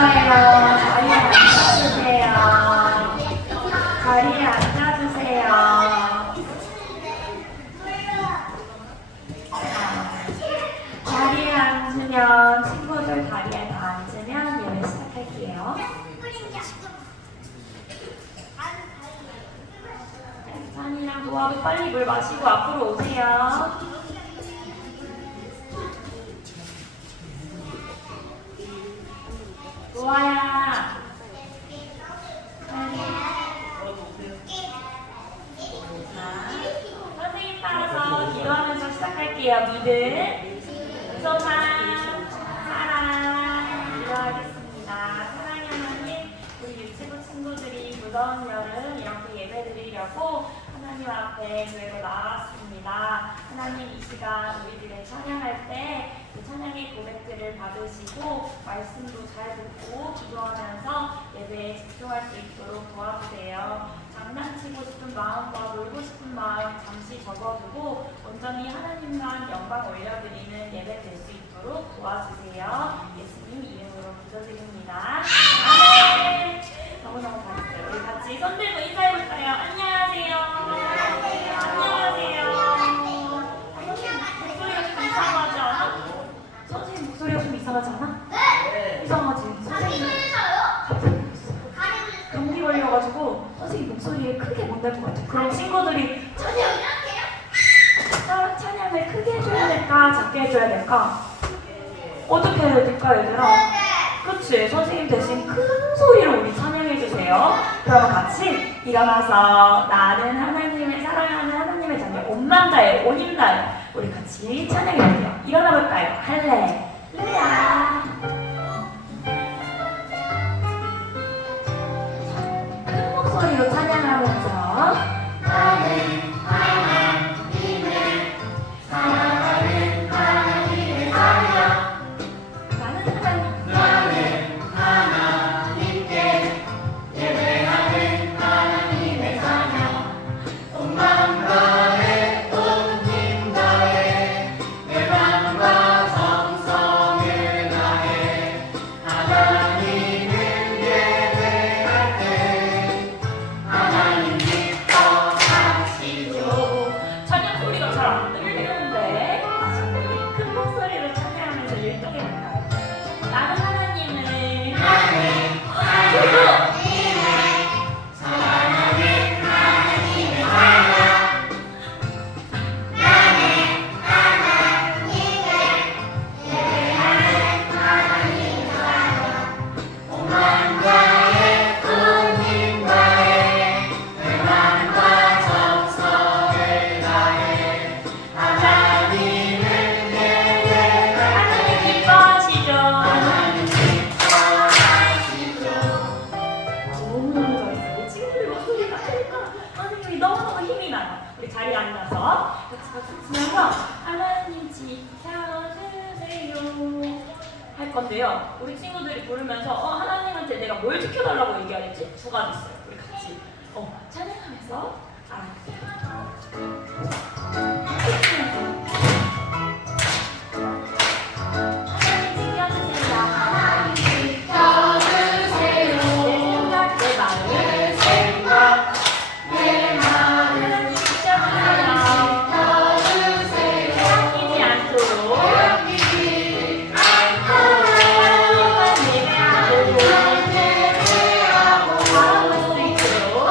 좋아요. 자리에 앉아주세요. 자리에 앉아주세요. 자리에 앉으면 친구들 다리에 다 앉으면 예배 시작할게요. 산이랑 노아도 빨리 물 마시고 앞으로 오세요. 노아야. 선생님 따라서 기도하면서 시작할게요. 믿음, 소망, 사랑 기도하겠습니다. 사랑의 하나님, 우리 유치부 친구들이 무더운 여름 이렇게 예배드리려고 하나님 앞에 교회로 나왔습니다. 하나님 이 시간 우리들의 찬양할 때 그 찬양의 고백들을 받으시고 말씀도 잘 듣고 기도하면서 예배에 집중할 수 있도록 도와주세요. 장난치고 싶은 마음과 놀고 싶은 마음 잠시 접어두고 온전히 하나님만 영광 올려드리는 예배 될 수 있도록 도와주세요. 예수님 이름으로 기도드립니다. 아멘. 너무너무 잘했어요. 우리 같이 손 들고 인사해볼까요? 안녕하세요. 안녕하세요. 목소리가 좀 이상하지 않아? 선생님 목소리가 좀 이상하지 않아? 네. 이상하지? 선생님 감기 걸려가지고 선생님 목소리에 크게 못 낼 것 같아. 그럼 친구들이 찬양을 크게 해줘야 될까? 작게 해줘야 될까? 어떻게 해야 될까 얘들아? 그치? 선생님 대신 큰 소리로 우리 찬양해주세요. 그러면 같이 일어나서 나는 하나님의 사랑하는 하나님의 자녀 온만 다해 온힘 다해 우리 같이 찬양해볼게요. 일어나볼까요? 할렐루야. 큰 목소리로 찬양하면서 나는 하나님의 사랑하는 하나님의 자녀 나는 하나님께 예배하는 하나님의 자녀 온 마음 다해 온 힘 다해 내 맘과 정성을 다해 하나님을 예배할 때 하나님 기뻐하시죠. 찬양 소리가 잘 안 들리는데 다시 우리 큰 목소리로 찬양하면서 일동해볼까요? 나는 하나님을 사랑하는 하나님의 자녀 나는 하나님을 예배하는 하나님의 자녀 온 마음 다해 온 힘 다해 내 맘과 정성을 다해 하나님을 예배할 하나님 기뻐하시죠. 하나님 기뻐하시죠. 너무너무 잘했어요. 친구들 목소리가 크니까 선생님이 너무너무 힘이 나요. 우리 자리에 앉아서 같이 박수 치면서 하나님 지켜주세요 할 건데요. 우리 친구들이 부르면서 하나님한테 내가 뭘 지켜달라고 얘기하겠지? 두 가지 있어요. 우리 같이 찬양하면서 알아볼게요. 예배하고 바라볼 수 있도록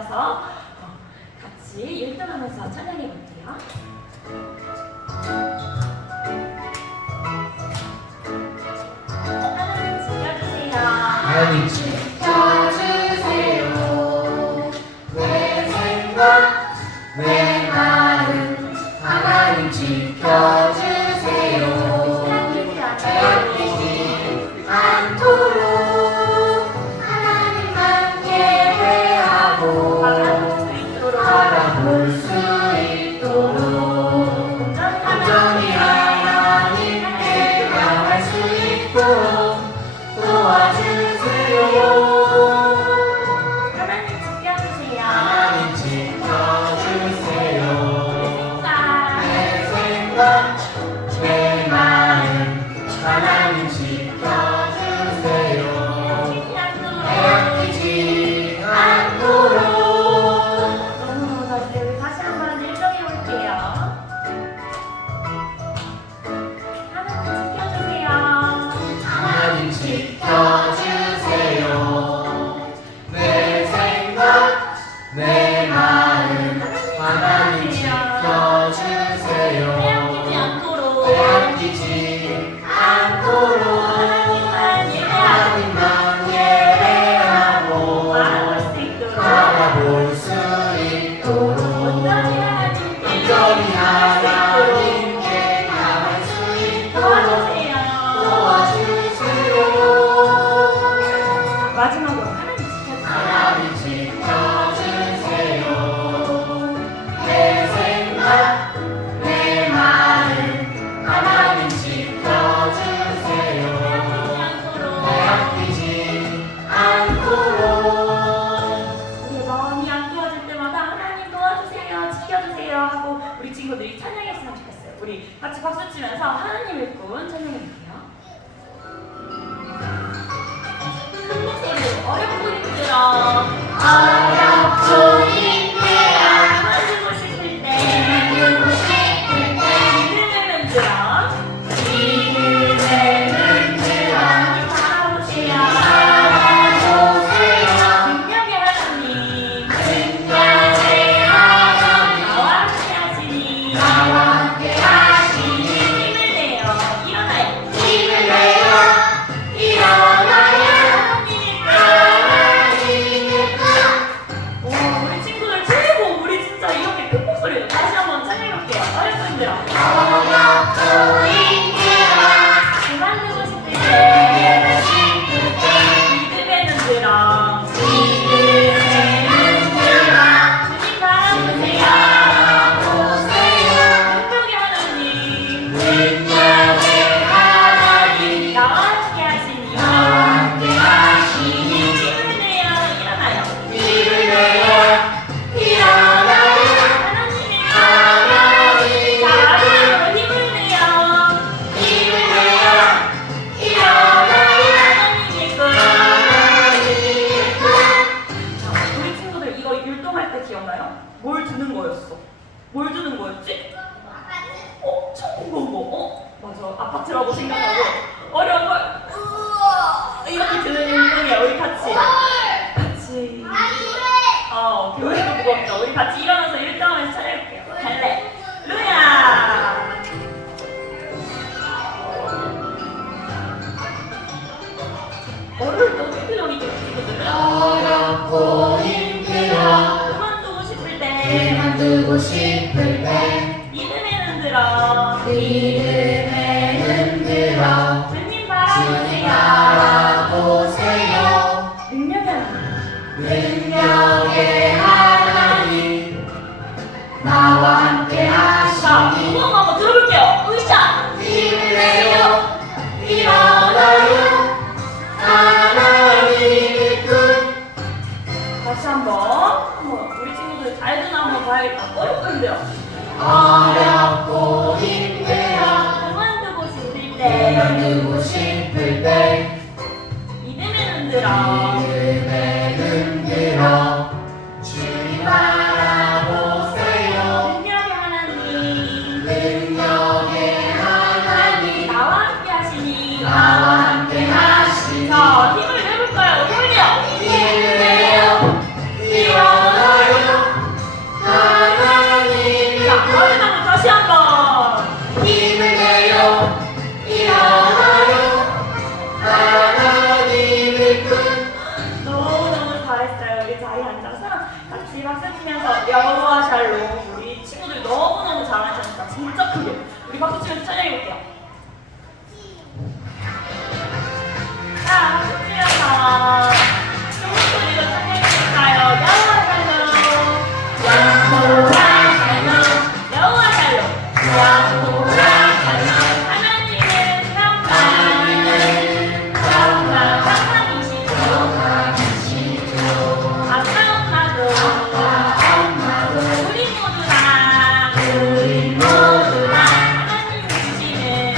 앉아서 같이 율동하면서 찬양해 볼게요. 하나님 지켜주세요. 하나님 지켜주세요. 내 생각, 내 마음 하나님 지켜주세요. 빼앗기지 않도록 하나님만 예배하고 바라볼 수 있도록 온전히 하나님께 나갈 수 있도록 도와주세요. 하나님 지켜주세요. 하나님 지켜주세요. 내 생각, 내 마음 하나님 지켜주세요. 빼앗기지 않도록. 너무 멋지게 우리 다시 한번 일정해 볼게요. 하나님 지켜주세요. 하나님 지켜주세요. 내 생각, 내 마음 하나님 지켜주세요. 빼앗기지 않도록 빼앗기지 않도록 하나님만 예배하고 바라볼 수 있도록 바라볼 수 있도록 온전히 온전히 하나님께 하나님께 나갈 수 있도록 도와주세요. 도와주세요. 마지막으로 하나님 지켜주세요. 하나님 지켜주세요. 내 생각, 내 마음 하나님 지켜주세요. 빼앗기지 않도록. 우리 마음이 안 도와줄 때마다 하나님 도와주세요, 지켜주세요 하고 우리 친구들이 찬양했으면 좋겠어요. 우리 같이 박수 치면서 하나님의 꿈 찬양해볼게요. 큰 목소리로 어렵고 힘들어 어렵고 힘들어 만들고 싶을 때 만들고 싶을 때 믿음을 흔들어 믿음을 흔들어 하나님 바라보세요. 바라보세요. 능력의 하나님 능력의 하나님 나와 함께 하시니 나와 함께 하시니 힘을 내요 일어나요. 힘을 내요 일어나요. 하나님의 하나님의 오, 우리 친구들 최고! 우리 진짜 이렇게 큰 목소리로 다시 한번 찬양해볼게요. 어렵고 힘들어. 어렵고 힘들어 그만두고 싶을 때 싶을 때 믿음에 흔들어 믿음을 흔들어 주님 바라보세요. 바라보세요. 능력의 하나님 능력의 하나님 나와 함께 하시니 나와 함께 하시니 힘을 내요 일어나요. 힘을 내요 일어나요. 하나님의 하나님의 자, 마지막으로 힘을 내요. 힘을 내요 일어나요. 하나님의 것 하나님의 꿈 우리 친구들 이거 율동할 때 기억나요? 뭘 드는 거였어? 뭘 드는 거였지? 청구고 맞아 아파트라고 생각하고 어려운 걸 이렇게 드는 율동이야. 우리 같이 교회도 무겁다. 우리 같이 일어나서 율동하면서 차려볼게요. 할렐루야. 어려울 때 어떻게 표정이지 친구들은? 어렵고 힘들어 그만두고 싶을 때 그만두고 싶을 때 믿음에 흔들어 믿음에 흔들어 주님 주님 바라보세요. 바라보세요. 능력의 하나님 능력의 하나님 나와 함께 자, 하시니 구성 한번 들어볼게요. 으쌰! 힘을 내요 일어나요. 하나님의 꿈 다시 한번 우리 친구들 잘 듣나 한번 봐야겠다. 어렵고 힘들어. 어렵고 힘들어 그만두고 싶을 때 그만두고 싶을 때 믿음에 흔들어 믿음에 흔들어 주님 바라보세요. 능력의 하나님 능력의 하나님 나와 함께 하시니 나와 함께 하시니 자, 힘을 내볼까요? 힘을 내요. 힘을 내요 일어나요. 박수 치면서 여호와 샬롬. 우리 친구들 너무너무 잘하셨으니까 진짜 크게 우리 박수 치면서 찬양해 볼게요. 자, 박수 치면서 좋은 소리로 찬양해 볼까요? 여호와 샬롬. 여호와 샬롬. 여호와 샬롬. 여호와 샬롬. 하나님은 평강 평강이시죠. 우리 모두 다 하나님 주시는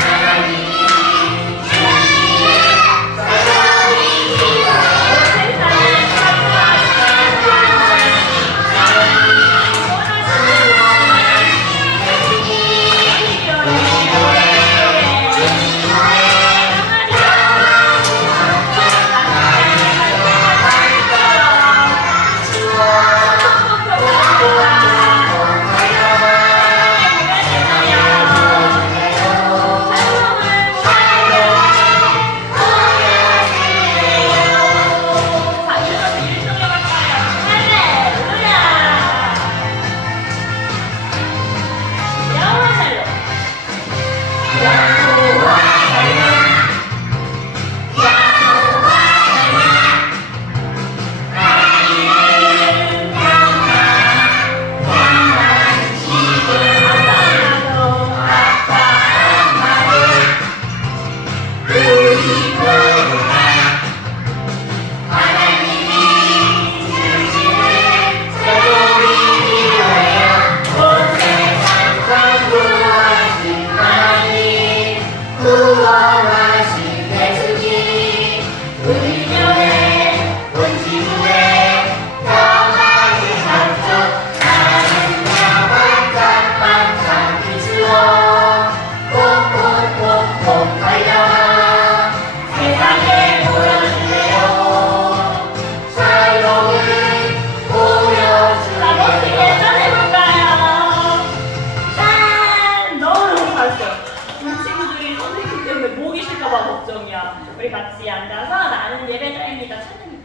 우리 같이 앉아서 나는 예배자입니다. 찬양해.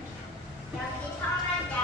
여기 성한자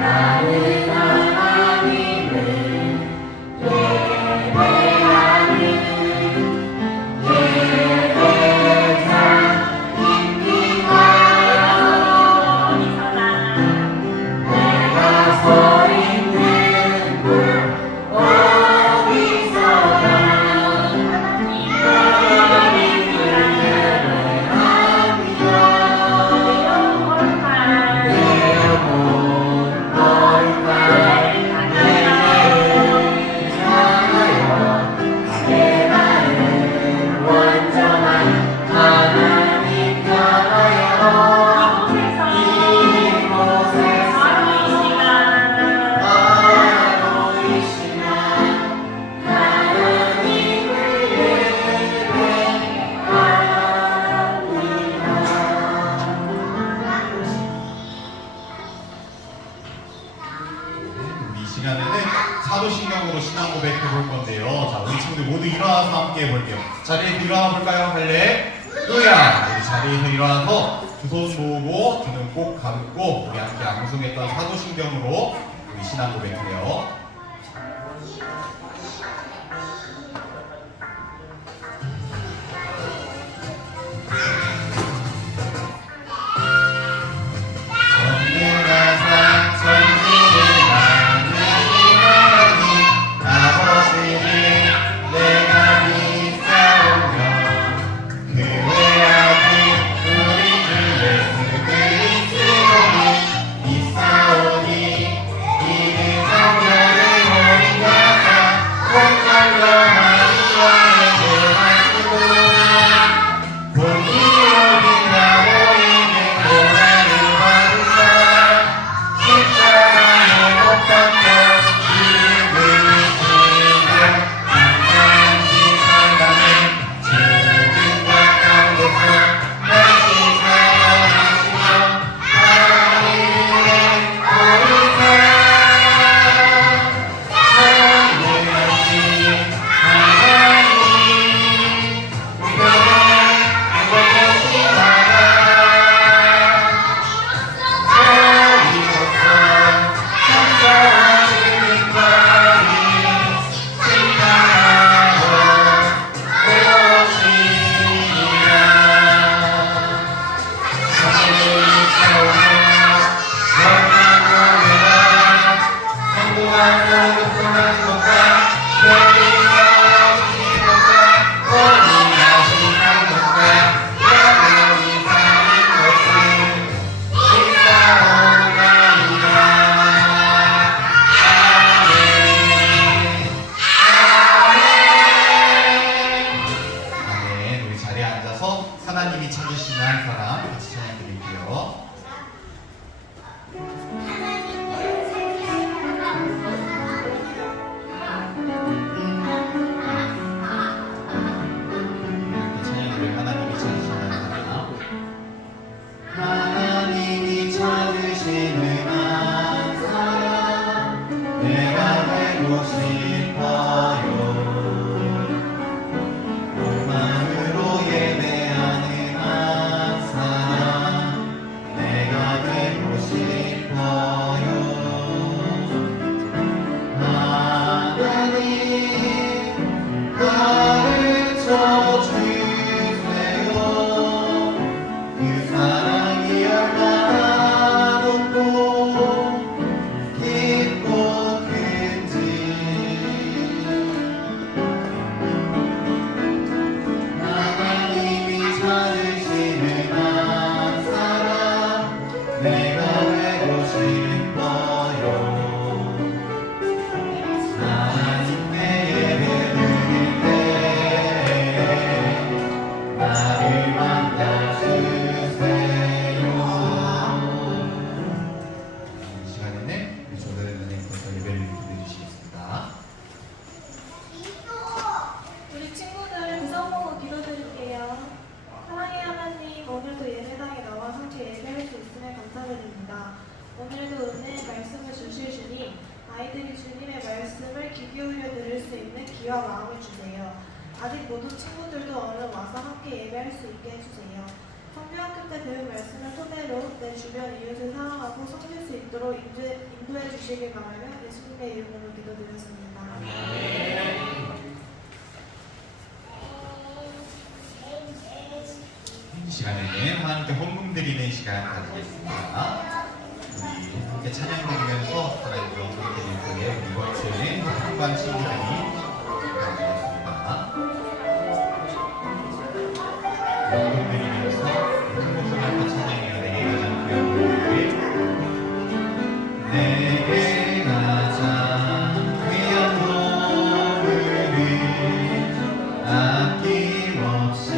나는 하나님을 사도신경으로 신앙 고백해 볼 건데요. 자, 우리 친구들 모두 일어나서 함께 해볼게요. 자리에 일어나 볼까요? 할렐루야! 자리에서 일어나서 두 손 모으고 두 눈 꼭 감고 우리 함께 암송했던 사도신경으로 우리 신앙 고백해요. 전능하사 천지를 만드신 하나님 아버지를 내가 믿사오며 그 외아들 우리 주 예수 그리스도를 믿사오니 이는 성령을 어린 양과 온전과 마리아의 대하시고 본기록인 나무에게 고난을 받으사 십자가에 못 박혀 이름을 지으며 한가운지 사람의 죽음과 가운데서 다시 살아나시며 하늘에 오르사 전능하신 하나님 아멘. 우리 자리에 앉아서 하나님이 찾으시는 한 사람 같이 찬양 드릴게요. 찬양을 하나님이 찾으시는 한 사람. 하나님이 찾으시는 한 사람 내가 되고 싶어요 온 마음으로 예배하는 한 사람 내가 되고 싶어요 하나님 가르쳐 주세요 그 사랑이 얼마나 높고 깊고 큰지 하나님이 찾으시는 한 사람 내가 되고 싶어요 하나님께 예배드릴 때 나를 만나주세요 이 시간에는 우리 조대련 선생님께서 예배를 드려주시겠습니다. 우리 친구들 구성 보고 기도드릴게요. 사랑의 하나님, 오늘도 예배당에 나와 함께 예배할 수 있음에 감사드립니다. 오늘도 은혜의 말씀을 주실 주님, 아이들이 주님의 말씀을 귀 기울여 들을 수 있는 귀와 마음을 주세요. 아직 모든 친구들도 얼른 와서 함께 예배할 수 있게 해주세요. 성교학교 때 배운 말씀을 토대로 내 주변 이웃을 사랑하고 섬길 수 있도록 인도해 주시길 바라며 예수님의 이름으로 기도드렸습니다. 이 시간에는 하나님께 헌금 드리는 시간 가지겠습니다. 우리 함께 찬양 드리면서 하나님께 헌금 드릴 때에 이것은 한관 친구들이 가지겠습니다. 헌금 드리면서 큰 목소리 함께 찬양해요. 내게 가장 귀한 노래 내게 가장 귀한 노을을 아낌없이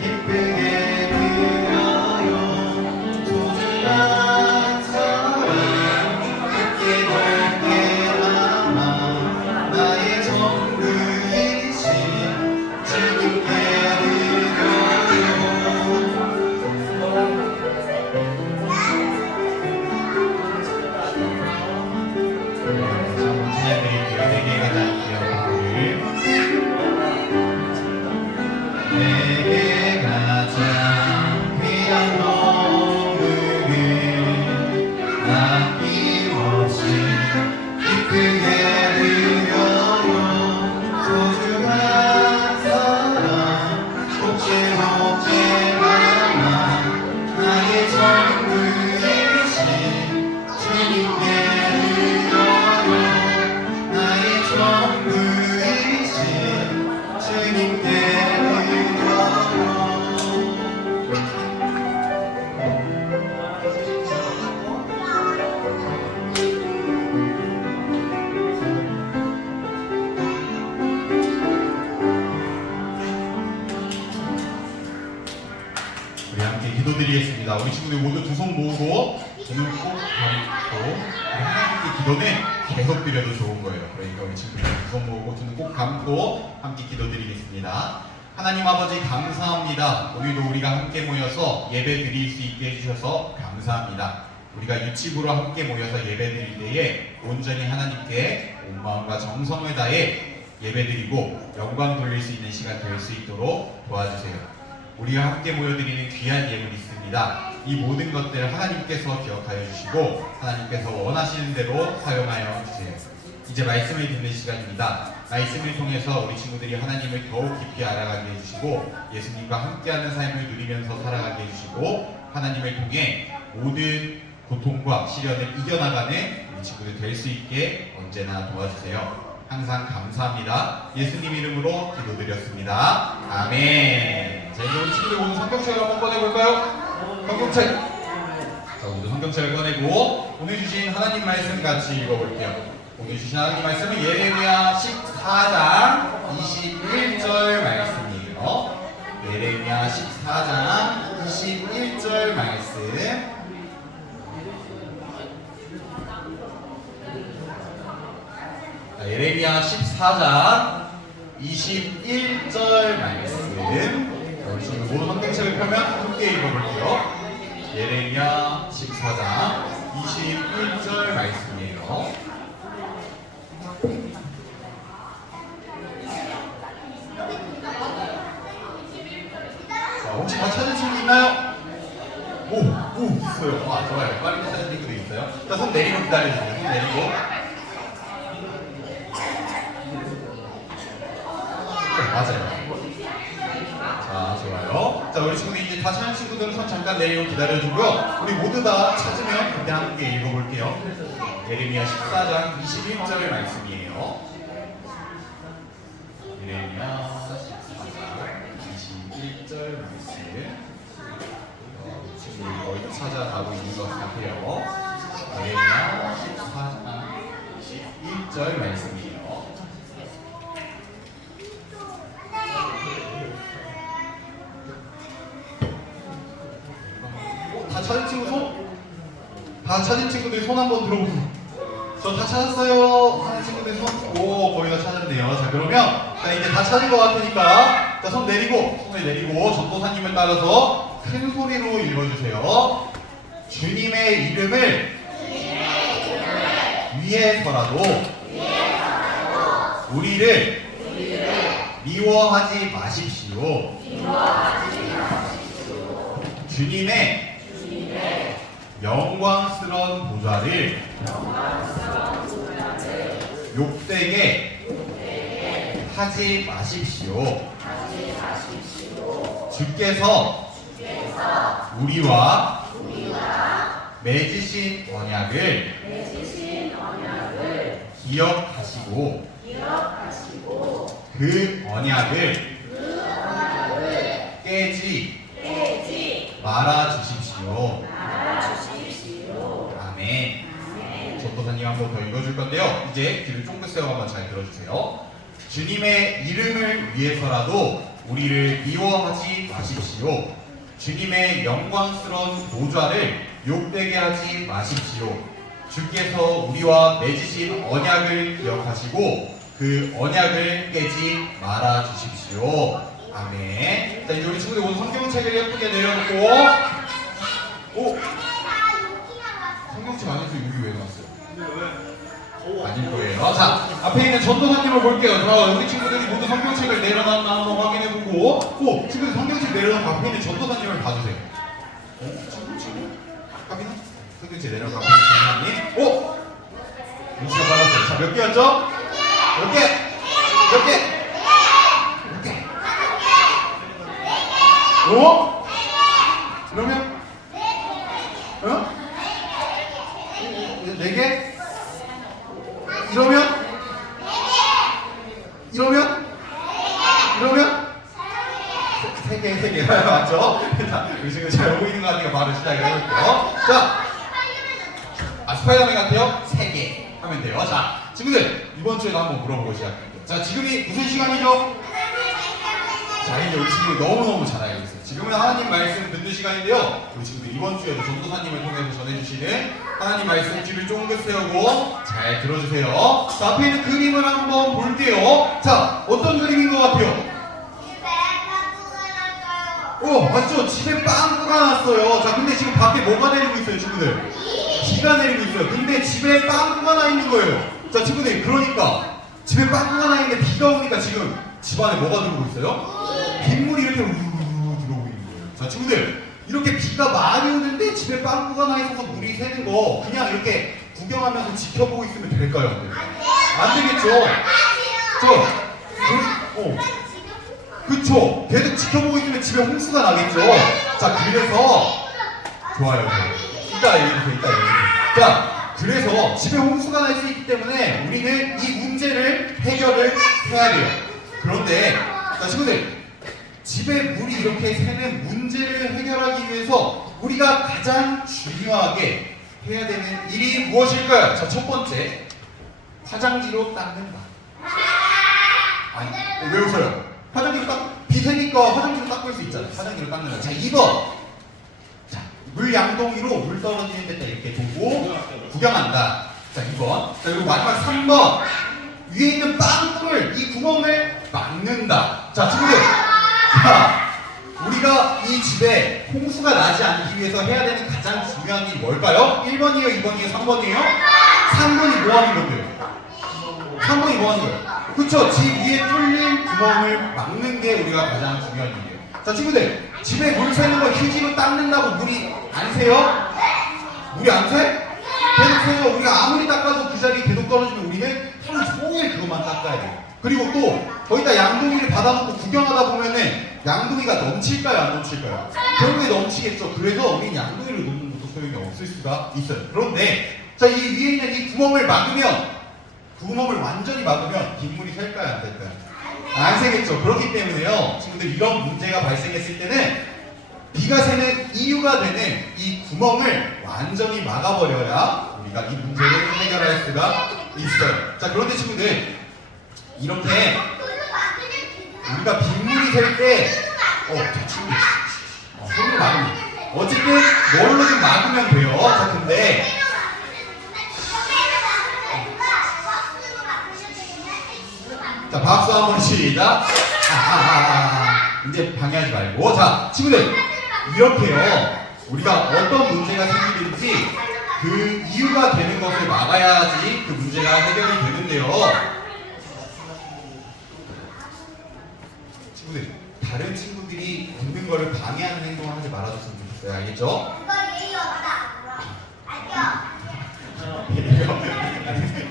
기쁘게 드려요 소중한 사랑 깊게 넓게 담아 나의 전부이신 우리 함께 기도드리겠습니다. 우리 친구들 모두 두 손 모으고 눈을 꼭 감고 우리 하나님께 기도는 계속 드려도 좋은 거예요. 그러니까 우리 친구들 두 손 모으고 눈을 꼭 감고 함께 기도드리겠습니다. 하나님 아버지 감사합니다. 오늘도 우리가 함께 모여서 예배 드릴 수 있게 해주셔서 감사합니다. 우리가 유치부로 함께 모여서 예배 드릴 때에 온전히 하나님께 온 마음과 정성을 다해 예배 드리고 영광 돌릴 수 있는 시간 될 수 있도록 도와주세요. 우리가 함께 모여드리는 귀한 예물이 있습니다. 이 모든 것들 하나님께서 기억하여 주시고 하나님께서 원하시는 대로 사용하여 주세요. 이제 말씀을 듣는 시간입니다. 말씀을 통해서 우리 친구들이 하나님을 더욱 깊이 알아가게 해주시고 예수님과 함께하는 삶을 누리면서 살아가게 해주시고 하나님을 통해 모든 고통과 시련을 이겨나가는 우리 친구들 될 수 있게 언제나 도와주세요. 항상 감사합니다. 예수님 이름으로 기도드렸습니다. 아멘. 자, 이제 우리 친구들 오늘 성경책을 한번 꺼내볼까요? 성경책. 자, 오늘 성경책을 꺼내고 오늘 주신 하나님 말씀 같이 읽어볼게요. 오늘 주신 하나님 말씀은 예레미야 14장 21절 말씀이에요. 예레미야 14장 21절 말씀. 예레미야 14장 21절 말씀. 우리 친구 모두 성경책을 펴면 함께 읽어볼게요. 예레미야 14장 21절 말씀이에요. 자, 혹시 다 찾은 친구 있나요? 오, 있어요. 아, 좋아요. 빨리 찾은 친구도 있어요. 자, 손 내리고 기다려주세요. 손 내리고. 맞아요. 자, 좋아요. 자, 우리 친구들 이제 다 찾은 친구들은 손 잠깐 내리고 기다려주고요. 우리 모두 다 찾으면 그때 함께 읽어볼게요. 예레미야 14장 21절 말씀이에요. 예레미야 14장 21절 말씀. 친구들이 거의 찾아가고 있는 것 같아요. 예레미야 14장 21절 말씀이에요. 다 찾은 친구 손? 다 찾은 친구들 손 한번 들어보세요. 저 다 찾았어요. 하는 친구들 손? 오, 거의 다 찾았네요. 자, 그러면 자, 이제 다 찾은 것 같으니까 자, 손을 내리고 전도사님을 따라서 큰 소리로 읽어주세요. 주님의 이름을 위해서라도 우리를 미워하지 마십시오. 주님의 영광스러운 보좌를 욕되게 하지 마십시오. 주께서 우리와 맺으신 언약을 기억하시고 그 언약을 깨지 말아 주십시오. 아멘. 전도사님 한 번 더 읽어줄 건데요. 이제 귀를 쫑긋 세워 한번 잘 들어주세요. 주님의 이름을 위해서라도 우리를 미워하지 마십시오. 주님의 영광스러운 보좌를 욕되게 하지 마십시오. 주께서 우리와 맺으신 언약을 기억하시고 그 언약을 깨지 말아 주십시오. 아멘. 자, 이제 우리 친구들 오늘 성경책을 예쁘게 내려놓고 성경책 안에서 여기 왜 나왔어요? 아닐 거예요. 자, 앞에 있는 전도사님을 볼게요. 자, 우리 친구들이 모두 성경책을 내려놨나 한번 확인해보고 친구들 성경책 내려놓고 앞에 있는 전도사님을 봐주세요. 친구? 확인? 성경책 내려놓고 앞에 있는 전도사님. 인수가 받았어요. 자, 몇 개였죠? 몇 개? 몇 개? 그러면? 네 개? 이러면? 세 개. 맞죠? 자, 우리 지금 잘 오고 있는 거 같으니까 바로 시작을 해볼게요. 자, 스파이더맨 같아요? 3개 하면 돼요. 자, 친구들, 이번 주에도 한번 물어보고 시작할게요. 자, 지금이 무슨 시간이죠? 자, 이제 우리 친구들 너무너무 잘 알고 있어요. 지금은 하나님 말씀 듣는 시간인데요. 우리 친구들 이번 주에도 전도사님을 통해서 전해주시는 하나님 말씀 귀를 쫑긋 세우고 잘 들어주세요. 자, 앞에 있는 그림을 한번 볼게요. 자, 어떤 그림인 것 같아요? 맞죠? 집에 빵꾸가 났어요. 자, 근데 지금 밖에 뭐가 내리고 있어요, 친구들? 비가 내리고 있어요. 근데 집에 빵꾸가 나 있는 거예요. 자, 친구들, 그러니까 집에 빵꾸가 나 있는데 비가 오니까 지금 집 안에 뭐가 들어오고 있어요? 빗물이 이렇게 우르르 들어오고 있는 거예요. 자, 친구들, 이렇게 비가 많이 오는데 집에 빵꾸가 나 있어서 물이 새는 거 그냥 이렇게 구경하면서 지켜보고 있으면 될까요? 안 돼요? 안 되겠죠? 그쵸? 계속 지켜보고 있으면 집에 홍수가 나겠죠? 자, 그래서 좋아요. 이따 얘기해주세요. 이따 얘기해주세요. 자, 그래서 집에 홍수가 날 수 있기 때문에 우리는 이 문제를 해결을 해야 돼요. 그런데 자, 친구들, 집에 물이 이렇게 새는 문제를 해결하기 위해서 우리가 가장 중요하게 해야 되는 일이 무엇일까요? 자, 첫 번째, 화장지로 닦는다. 아니, 왜 웃어요? 화장지로 비새니까 화장지로 닦을 수 있잖아요. 화장지로 닦는 거. 자, 2번. 자, 물 양동이로 물 떨어지는 데다 이렇게 두고 구경한다. 자, 2번. 자, 그리고 마지막 3번. 위에 있는 빵꾸를, 이 구멍을 막는다. 자, 친구들. 자, 우리가 이 집에 홍수가 나지 않기 위해서 해야 되는 가장 중요한 일이 뭘까요? 1번이에요? 2번이에요? 3번이에요? 3번이 뭐 하는 건데요? 3번이 뭐 하는 거예요? 그쵸? 집 위에 뚫린 구멍을 막는 게 우리가 가장 중요한 일이에요. 자, 친구들, 집에 물 새는 거 휴지로 닦는다고 물이 안 새요? 물이 안 새? 계속 새요. 우리가 아무리 닦아도 그 자리에 계속 떨어지면 우리는 하루 종일 그것만 닦아야 돼요. 그리고 또 거기다 양동이를 받아놓고 구경하다 보면은 양동이가 넘칠까요? 안 넘칠까요? 결국에 넘치겠죠. 그래서 우리는 양동이를 놓는 것도 소용이 없을 수가 있어요. 그런데 자, 이 위에 있는 이 구멍을 막으면, 구멍을 완전히 막으면 빗물이 셀까요? 안 셀까요? 안 새겠죠. 그렇기 때문에요, 친구들, 이런 문제가 발생했을 때는 비가 새는 이유가 되는 이 구멍을 완전히 막아버려야 우리가 이 문제를 해결할 수가 있어요. 자, 그런데 친구들, 이렇게 우리가 빗물이 셀 때 저 친구 손을 막으면 어쨌든 뭘로든 막으면 돼요. 자, 근데 자, 박수 한번 시작. 이제 방해하지 말고. 자, 친구들, 이렇게요, 우리가 어떤 문제가 생기든지 그 이유가 되는 것을 막아야지 그 문제가 해결이 되는데요. 친구들, 다른 친구들이 웃는 거를 방해하는 행동을 하지 말아줬으면 좋겠어요. 알겠죠?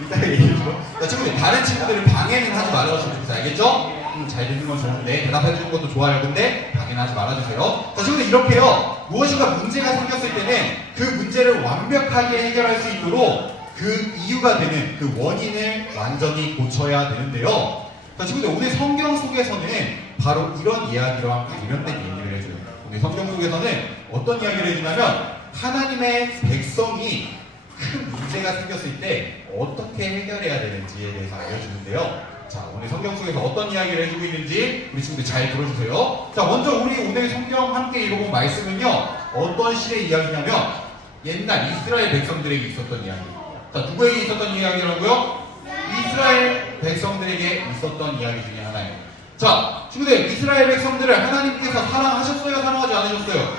이따 얘기해줘. 자, 친구들, 다른 친구들을 방해는 하지 말아줬으면 좋겠어요. 알겠죠? 잘 듣는 건 좋은데, 대답해주는 것도 좋아요. 근데 방해는 하지 말아주세요. 자, 친구들, 이렇게요, 무엇인가 문제가 생겼을 때는 그 문제를 완벽하게 해결할 수 있도록 그 이유가 되는 그 원인을 완전히 고쳐야 되는데요. 자, 친구들, 오늘 성경 속에서는 바로 이런 이야기랑 관련된 얘기를 해줘요. 오늘 성경 속에서는 어떤 이야기를 해주냐면, 하나님의 백성이 큰 문제가 생겼을 때 어떻게 해결해야 되는지에 대해서 알려주는데요. 자, 오늘 성경 속에서 어떤 이야기를 해주고 있는지 우리 친구들 잘 들어주세요. 자, 먼저 우리 오늘 성경 함께 읽어본 말씀은요, 어떤 시대의 이야기냐면 옛날 이스라엘 백성들에게 있었던 이야기. 자, 누구에게 있었던 이야기라고요? 이스라엘 백성들에게 있었던 이야기 중에 하나예요. 자, 친구들, 이스라엘 백성들을 하나님께서 사랑하셨어요? 사랑하지 않으셨어요?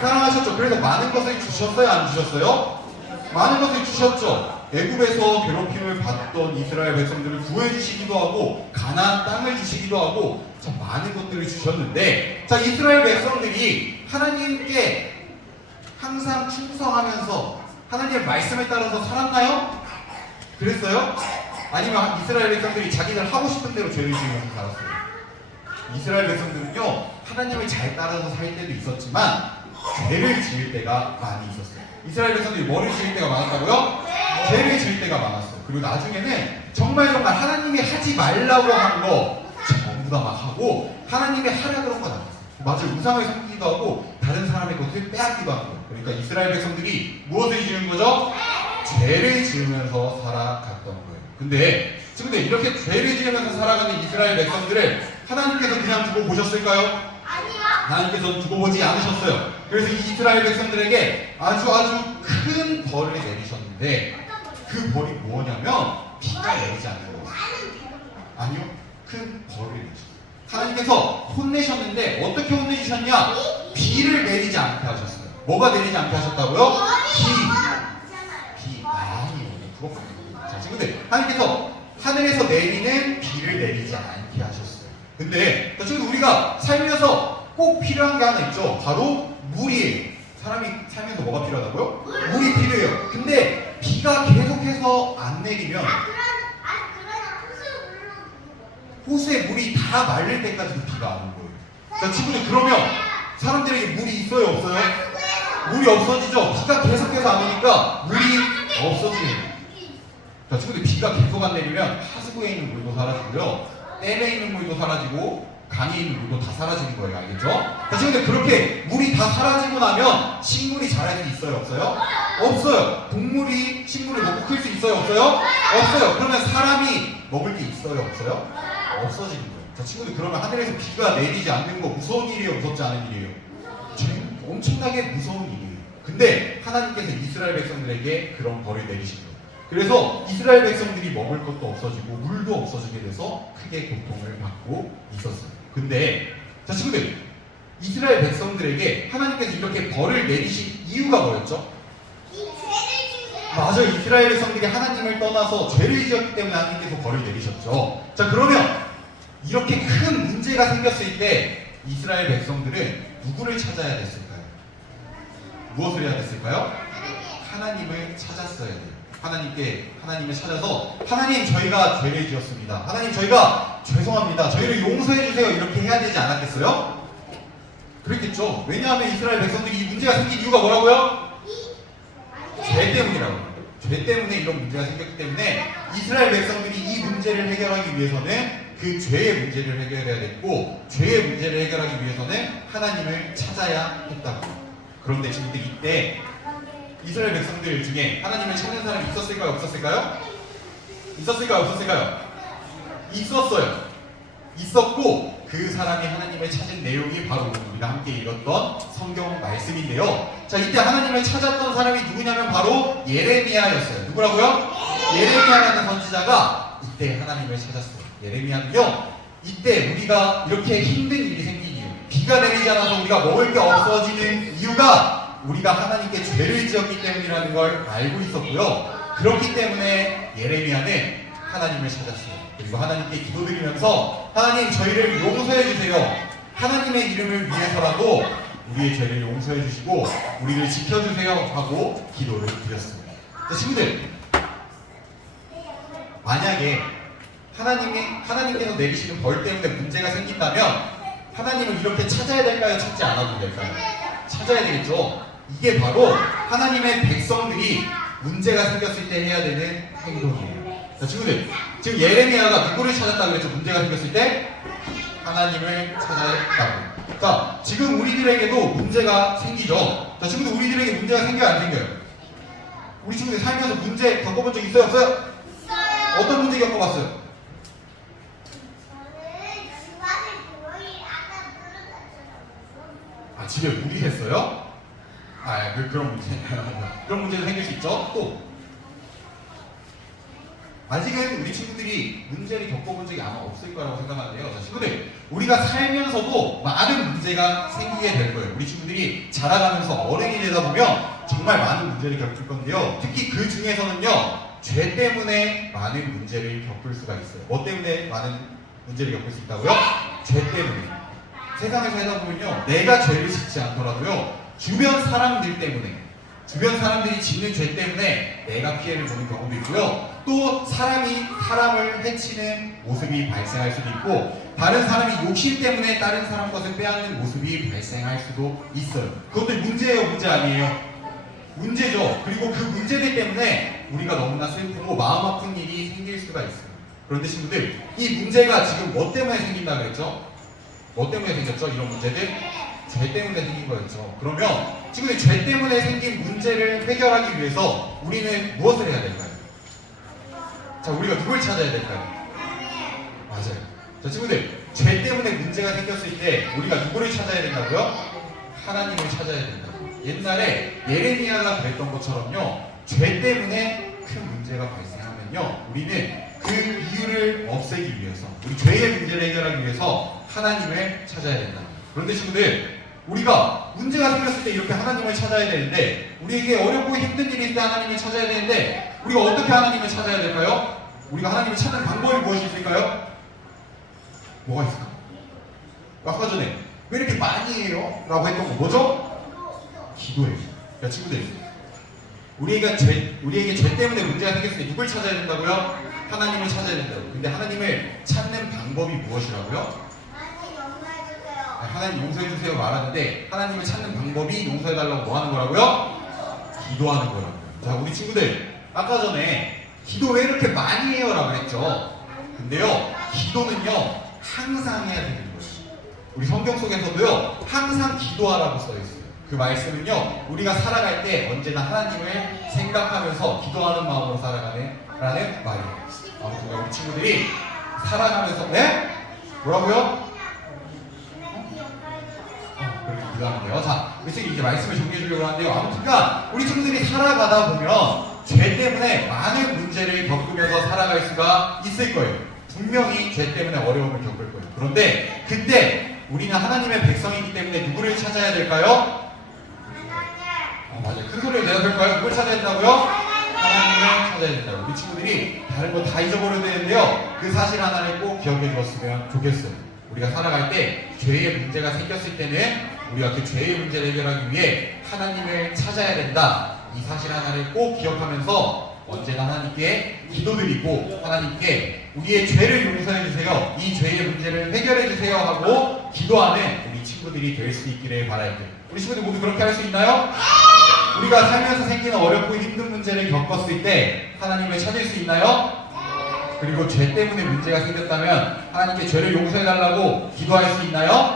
사랑하셨죠. 그래서 많은 것을 주셨어요? 안 주셨어요? 많은 것을 주셨죠. 애굽에서 괴롭힘을 받던 이스라엘 백성들을 구해주시기도 하고 가나안 땅을 주시기도 하고 참 많은 것들을 주셨는데, 자, 이스라엘 백성들이 하나님께 항상 충성하면서 하나님의 말씀에 따라서 살았나요? 그랬어요? 아니면 이스라엘 백성들이 자기들 하고 싶은 대로 죄를 지으면서 살았어요? 이스라엘 백성들은요, 하나님을 잘 따라서 살 때도 있었지만 죄를 지을 때가 많이 있었어요. 이스라엘 백성들이 뭐를 지을 때가 많았다고요? 죄를 지을 때가 많았어요. 그리고 나중에는 정말 하나님이 하지 말라고 한 거 전부 다 막 하고, 하나님이 하라 그런 건 안 했어요. 맞아요. 우상을 섬기기도 하고 다른 사람의 것을 빼앗기도 하고. 그러니까 이스라엘 백성들이 무엇을 지은 거죠? 죄를 지으면서 살아갔던 거예요. 근데 친구들, 이렇게 죄를 지으면서 살아가는 이스라엘 백성들을 하나님께서 그냥 두고 보셨을까요? 아니요. 하나님께서는 두고 보지 않으셨어요. 그래서 이스라엘 백성들에게 아주 큰 벌을 내리셨는데 그 벌이 뭐냐면 비가 내리지 않는 거예요. 아니요, 큰 벌을 내리셨어요. 하나님께서 혼내셨는데 어떻게 혼내주셨냐? 비를 내리지 않게 하셨어요. 뭐가 내리지 않게 하셨다고요? 비. 아니요, 그렇군요. 자, 친구들, 하나님께서 하늘에서 내리는 비를 내리지 않게 하셨어요. 근데 지금 우리가 살면서 꼭 필요한 게 하나 있죠. 바로 물이에요. 사람이 살면서 뭐가 필요하다고요? 물이 필요해요. 근데 비가 계속해서 안 내리면 호수의 물이 다 마를 때까지도 비가 안 오는 거예요. 자, 친구들, 그러면 사람들에게 물이 있어요, 없어요? 물이 없어지죠. 비가 계속해서 안 오니까 물이 없어지네요. 자, 친구들, 비가 계속 안 내리면 하수구에 있는 물도 사라지고요, 댐에 있는 물도 사라지고 강에 있는 물도 다 사라지는 거예요. 알겠죠? 자, 친구들, 그렇게 물이 다 사라지고 나면 식물이 자랄 수 있어요, 없어요? 없어요. 동물이 식물을 먹고 클 수 있어요, 없어요? 없어요. 그러면 사람이 먹을 게 있어요, 없어요? 없어지는 거예요. 자, 친구들, 그러면 하늘에서 비가 내리지 않는 거 무서운 일이에요, 무섭지 않은 일이에요? 엄청나게 무서운 일이에요. 근데 하나님께서 이스라엘 백성들에게 그런 벌을 내리신 거예요. 그래서 이스라엘 백성들이 먹을 것도 없어지고 물도 없어지게 돼서 크게 고통을 받고 있었어요. 근데 자, 친구들, 이스라엘 백성들에게 하나님께서 이렇게 벌을 내리신 이유가 뭐였죠? 맞아요. 이스라엘 백성들이 하나님을 떠나서 죄를 지었기 때문에 하나님께서 벌을 내리셨죠. 자, 그러면 이렇게 큰 문제가 생겼을 때 이스라엘 백성들은 누구를 찾아야 됐을까요? 무엇을 해야 됐을까요? 하나님을 찾았어야 돼요. 하나님을 찾아서, 하나님, 저희가 죄를 지었습니다. 하나님, 저희가 죄송합니다. 저희를 용서해 주세요. 이렇게 해야 되지 않았겠어요? 그랬겠죠. 왜냐하면 이스라엘 백성들이 이 문제가 생긴 이유가 뭐라고요? 죄 때문이라고요. 죄 때문에 이런 문제가 생겼기 때문에 이스라엘 백성들이 이 문제를 해결하기 위해서는 그 죄의 문제를 해결해야 됐고, 죄의 문제를 해결하기 위해서는 하나님을 찾아야 했다고. 그런데 지금 이때 이스라엘 백성들 중에 하나님을 찾는 사람이 있었을까요, 없었을까요? 있었을까요, 없었을까요? 있었어요. 있었고, 그 사람이 하나님을 찾은 내용이 바로 우리가 함께 읽었던 성경 말씀인데요. 자, 이때 하나님을 찾았던 사람이 누구냐면 바로 예레미야였어요. 누구라고요? 예레미야라는 선지자가 이때 하나님을 찾았어요. 예레미야는요, 이때 우리가 이렇게 힘든 일이 생긴 이유, 비가 내리지 않아서 우리가 먹을 게 없어지는 이유가 우리가 하나님께 죄를 지었기 때문이라는 걸 알고 있었고요. 그렇기 때문에 예레미야는 하나님을 찾았어요. 그리고 하나님께 기도드리면서, 하나님, 저희를 용서해 주세요. 하나님의 이름을 위해서라도 우리의 죄를 용서해 주시고 우리를 지켜주세요 하고 기도를 드렸습니다. 자, 친구들, 만약에 하나님께서 내리시는 벌 때문에 문제가 생긴다면 하나님을 이렇게 찾아야 될까요? 찾지 않아도 될까요? 찾아야 되겠죠. 이게 바로 하나님의 백성들이 문제가 생겼을 때 해야 되는 행동이에요. 자, 친구들, 지금 예레미야가 누구를 찾았다고 그랬죠? 문제가 생겼을 때 하나님을 찾아야 했다고. 자, 지금 우리들에게도 문제가 생기죠. 자, 친구들, 우리들에게 문제가 생겨요, 안 생겨요? 우리 친구들 살면서 문제 겪어본 적 있어요, 없어요? 있어요. 어떤 문제 겪어봤어요? 아, 집에 무리했어요? 아, 그런 문제. 그런 문제도 생길 수 있죠. 또 아직은 우리 친구들이 문제를 겪어본 적이 아마 없을 거라고 생각하는데요. 자, 친구들, 우리가 살면서도 많은 문제가 생기게 될 거예요. 우리 친구들이 자라가면서 어른이 되다 보면 정말 많은 문제를 겪을 건데요. 특히 그 중에서는요, 죄 때문에 많은 문제를 겪을 수가 있어요. 뭐 때문에 많은 문제를 겪을 수 있다고요? 죄 때문에. 세상을 살다 보면요, 내가 죄를 짓지 않더라도요, 주변 사람들 때문에, 주변 사람들이 짓는 죄 때문에 내가 피해를 보는 경우도 있고요. 또 사람이 사람을 해치는 모습이 발생할 수도 있고, 다른 사람이 욕심 때문에 다른 사람 것을 빼앗는 모습이 발생할 수도 있어요. 그것들 문제예요, 문제 아니에요? 문제죠. 그리고 그 문제들 때문에 우리가 너무나 슬프고 마음 아픈 일이 생길 수가 있어요. 그런데 친구들, 이 문제가 지금 뭐 때문에 생긴다 그랬죠? 뭐 때문에 생겼죠? 이런 문제들? 죄 때문에 생긴 거였죠. 그러면 친구들, 죄 때문에 생긴 문제를 해결하기 위해서 우리는 무엇을 해야 될까요? 자, 우리가 누굴 찾아야 될까요? 맞아요. 자, 친구들, 죄 때문에 문제가 생겼을 때 우리가 누구를 찾아야 된다고요? 하나님을 찾아야 된다고. 옛날에 예레미야가 그랬던 것처럼요, 죄 때문에 큰 문제가 발생하면요, 우리는 그 이유를 없애기 위해서, 우리 죄의 문제를 해결하기 위해서 하나님을 찾아야 된다. 그런데 친구들, 우리가 문제가 생겼을 때 이렇게 하나님을 찾아야 되는데, 우리에게 어렵고 힘든 일이 있을 때 하나님을 찾아야 되는데, 우리가 어떻게 하나님을 찾아야 될까요? 우리가 하나님을 찾는 방법이 무엇이 있을까요? 뭐가 있을까? 아까 전에 왜 이렇게 많이 해요? 라고 했던 거 뭐죠? 기도예요. 야 친구들, 우리에게 죄 때문에 문제가 생겼을 때 누굴 찾아야 된다고요? 하나님을 찾아야 된다고요. 근데 하나님을 찾는 방법이 무엇이라고요? 하나님 용서해주세요 말하는데, 하나님을 찾는 방법이 용서해달라고 뭐 하는 거라고요? 기도하는 거라고요. 자, 우리 친구들, 아까 전에 기도 왜 이렇게 많이 해요? 라고 했죠. 근데요, 기도는요 항상 해야 되는 거예요. 우리 성경 속에서도요 항상 기도하라고 써있어요. 그 말씀은요, 우리가 살아갈 때 언제나 하나님을 생각하면서 기도하는 마음으로 살아가는 라는 말이에요. 아무튼 우리 친구들이 살아가면서, 네? 뭐라고요? 그렇게 기도하면 돼요. 자, 우리 친구 이제 말씀을 정리해 주려고 하는데요. 아무튼간 우리 친구들이 살아가다 보면 죄 때문에 많은 문제를 겪으면서 살아갈 수가 있을 거예요. 분명히 죄 때문에 어려움을 겪을 거예요. 그런데 그때 우리는 하나님의 백성이기 때문에 누구를 찾아야 될까요? 맞아요. 큰 소리로 대답할까요? 누굴 찾아야 된다고요? 하나님을 찾아야 된다고. 우리 친구들이 다른 거 다 잊어버려야 되는데요, 그 사실 하나를 꼭 기억해 줬으면 좋겠어요. 우리가 살아갈 때 죄의 문제가 생겼을 때는 우리가 그 죄의 문제를 해결하기 위해 하나님을 찾아야 된다. 이 사실 하나를 꼭 기억하면서 언제나 하나님께 기도드리고, 하나님께 우리의 죄를 용서해 주세요, 이 죄의 문제를 해결해 주세요 하고 기도하는 우리 친구들이 될 수 있기를 바랄게요. 우리 친구들 모두 그렇게 할 수 있나요? 우리가 살면서 생기는 어렵고 힘든 문제를 겪었을 때 하나님을 찾을 수 있나요? 그리고 죄 때문에 문제가 생겼다면 하나님께 죄를 용서해 달라고 기도할 수 있나요?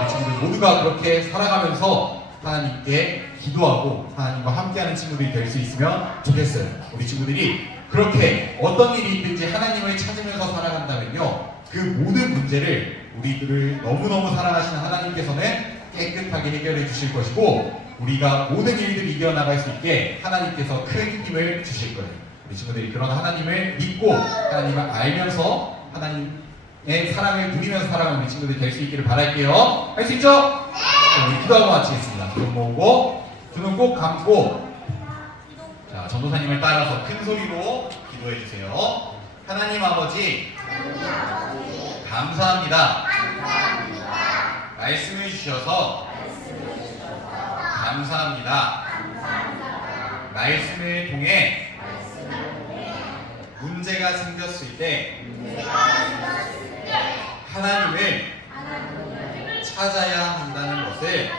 우리 친구들 모두가 그렇게 살아가면서 하나님께 기도하고 하나님과 함께하는 친구들이 될 수 있으면 좋겠어요. 우리 친구들이 그렇게 어떤 일이 있든지 하나님을 찾으면서 살아간다면요, 그 모든 문제를 우리들을 너무너무 사랑하시는 하나님께서는 깨끗하게 해결해 주실 것이고, 우리가 모든 일들을 이겨나갈 수 있게 하나님께서 큰 힘을 주실 거예요. 우리 친구들이 그런 하나님을 믿고 하나님을 알면서 하나님의 사랑을 누리면서 살아가는 우리 친구들이 될 수 있기를 바랄게요. 할 수 있죠? 네, 우리 기도하고 마치겠습니다. 손 모으고 두 눈 꼭 감고, 자, 전도사님을 따라서 큰 소리로 기도해 주세요. 하나님 아버지, 감사합니다. 말씀을 주셔서 감사합니다. 말씀을 통해 문제가 생겼을 때 하나님을 찾아야 한다는 것을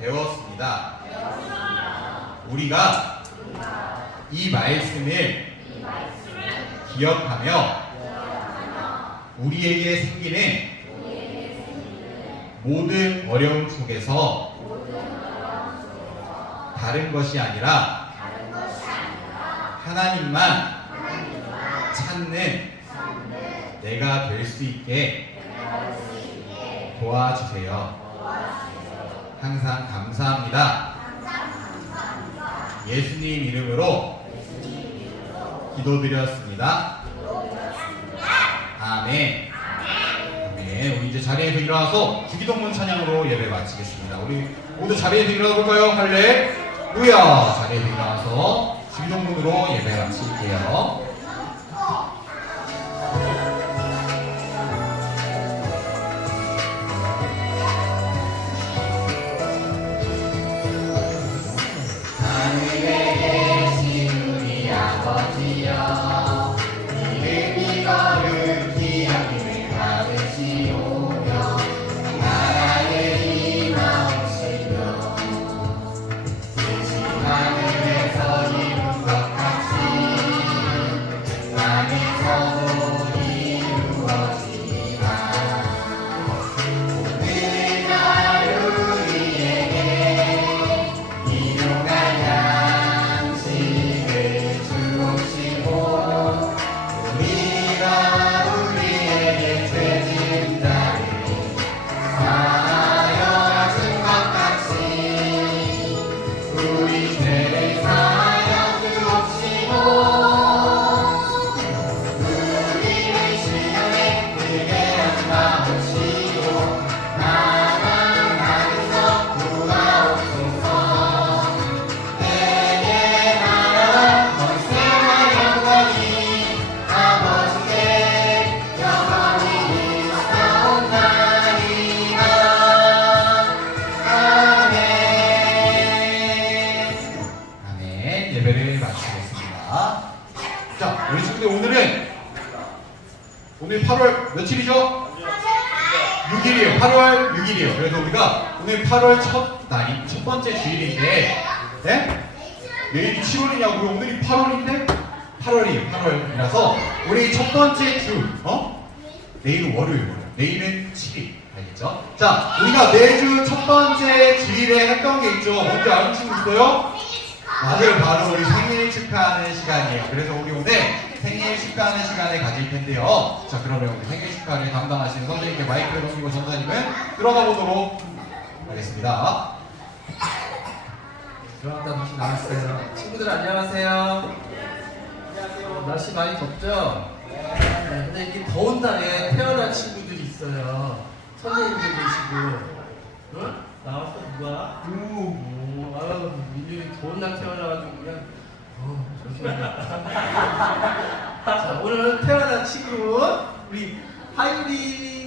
배웠습니다. 우리가 이 말씀을 기억하며 우리에게 생기는 모든 어려움 속에서 다른 것이 아니라 하나님만 찾는 내가 될 수 있게 도와주세요. 항상 감사합니다. 예수님 이름으로 기도드렸습니다. 아멘. 아멘. 우리 이제 자리에서 일어나서 주기도문 찬양으로 예배 마치겠습니다. 우리 모두 자리에서 일어나 볼까요? 할렐루야. 자리에서 일어나서 주기도문으로 예배 마칠게요. 8월 며칠이죠? 6일이에요. 8월 6일이에요. 그래서 우리가 오늘 8월 첫 번째 주일인데, 네? 내일이 7월이냐고요? 오늘이 8월인데? 8월이에요. 8월이라서 우리 첫 번째 주, 내일은 월요일. 내일은 7일. 알겠죠? 자, 우리가 매주 첫 번째 주일에 했던 게 있죠. 뭔지 아는 친구 있어요? 맞아요. 바로 우리 생일 축하하는 시간이에요. 그래서 우리 오늘 생일 축하하는 시간을 가질 텐데요. 자, 그러면 우리 생일 축하를 담당하시는 선생님께 마이크를 넘기고 전사님은 들어가 보도록 하겠습니다. 들어갔다 다시 나왔어요. 친구들 안녕하세요. 날씨 많이 덥죠? 네, 근데 이렇게 더운 날에 태어난 친구들이 있어요. 선생님들 계시고. 응? 나왔어 누가? 아유 민준이 더운 날 태어나가지고 그냥 잠시만요. 자 오늘 태어난 친구 우리 하유리